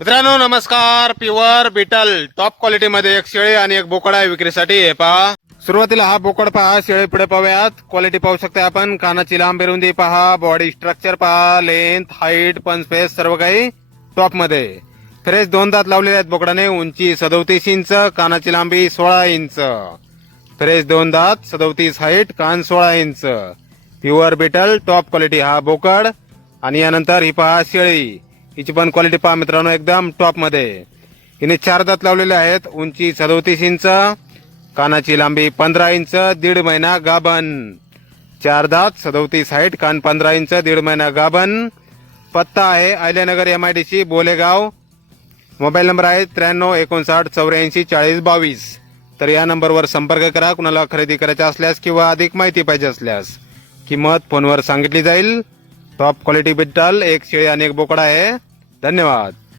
मित्रांनो नमस्कार. Pure Beetal top quality मध्ये एक शेळी आणि एक बोकड आहे विक्रीसाठी. हे पहा, सुरुवातीला हा बोकड पहा, शेळी पुढे पाहूयात. क्वालिटी पाहू शकता आपण. कानाची लांबी रुंदी पहा, बॉडी स्ट्रक्चर पहा, लेंथ, हाईट, पंचफेस सर्व काही टॉप मध्ये. फ्रेश 2 दात लावलेले आहेत बोकडाने. उंची 37 इंच, कानाची लांबी 16 इंच. फ्रेश 2 दात, 37 हाईट, कान 16 inch. Pure Beetal top quality हा बोकड. आणि यानंतर ही पहा शेळी. हिची पण क्वालिटी पहा मित्रांनो, एकदम टॉप मध्ये. हिने 4 दात लावलेले आहेत. उंची 37 इंच, कानाची लांबी 15 इंच, 1.5 महिना गाभण. 4 दात, 37 हाईट, कान 15 इंच, 1.5 महिना गाभण. पत्ता आहे Ahilyanagar MIDC Bolegaon. Mobile number आहे 93 59 84 40 22. तर या नंबरवर संपर्क करा. कुणाला खरेदी करायचे असल्यास किंवा अधिक माहिती पाहिजे असल्यास किंमत फोनवर सांगितली जाईल. टॉप क्वालिटी बीटल एक शेळी आणि एक बोकडा आहे. धन्यवाद.